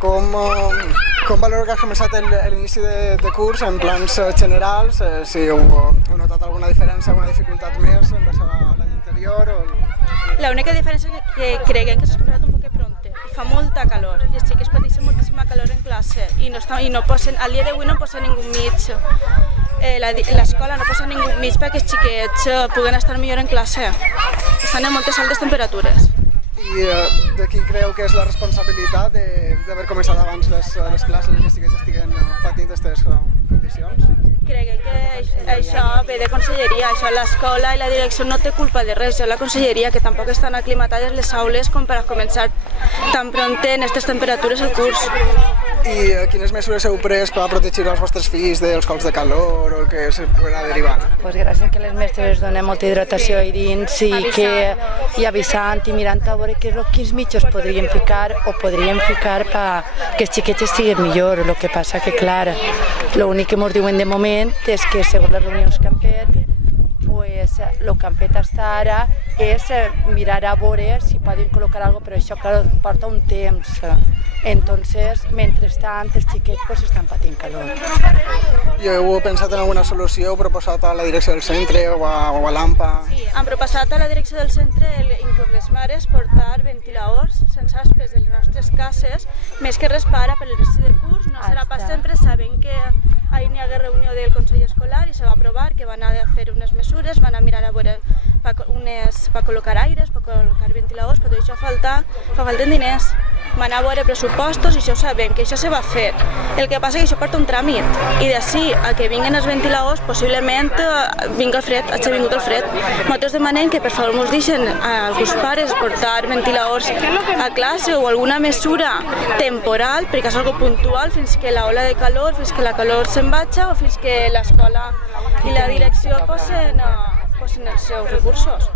Com valoro que has començat l'inici de curs en plans generals? Si heu notat alguna diferència, alguna dificultat més envers l'any anterior? La única diferència és que creiem que s'ha començat un poc pronte. Fa molta calor i els xiquets pateixen moltíssima calor en classe i no posen, al dia d'avui no posa ningú mig. L'escola no posa ningú mig perquè els xiquets puguen estar millor en classe. Estan en moltes altes temperatures. I de qui creu que és la responsabilitat d'haver començat abans les classes i que els xiquets estiguen patint aquestes condicions? Creiem que això ve de conselleria, això l'escola i la direcció no té culpa de res, la conselleria que tampoc estan aclimatades les aules com per a començar tan pront en aquestes temperatures el curs. I quines mesures heu pres per protegir els vostres fills dels cops de calor o el que es podrà derivar? Pues gràcies que les mestres donen molta hidratació i dins i avisant i mirant a veure quins mitjos podríem ficar perquè els xiquets estiguen millor. El que passa que, clar, l'únic que ens diuen de moment és que, segons les reunions que han fet, el que han fet fins ara és mirar a veure si poden col·locar alguna cosa, però això, clar, porta un temps. Entonces, mentrestant, els xiquets estan patint calor. I heu pensat en alguna solució? Heu proposat a la direcció del centre o a l'AMPA? Sí, hem proposat a la direcció del centre, inclús les mares, portar ventiladors sense aspes de les nostres cases, més que res per l'inici del curs. No serà pas sempre, sabent que ahir n'hi hagué reunió del Consell Escolar i se va aprovar que van a fer unes mesures, van a mirar a veure per col·locar aires, per col·locar ventiladors, però tot això falten diners. Van a veure pressupostos i això ho sabem, que això se va fer. El que passa és que això porta un tràmit i d'ací a que vinguin els ventiladors possiblement vinga el fred, hagi vingut el fred. Nosaltres demanem que per favor ens deixen als pares portar ventiladors a classe o alguna mesura temporal perquè és algo puntual fins que l'ola de calor, fins que la calor se'n vagi o fins que l'escola i la direcció posen els seus recursos.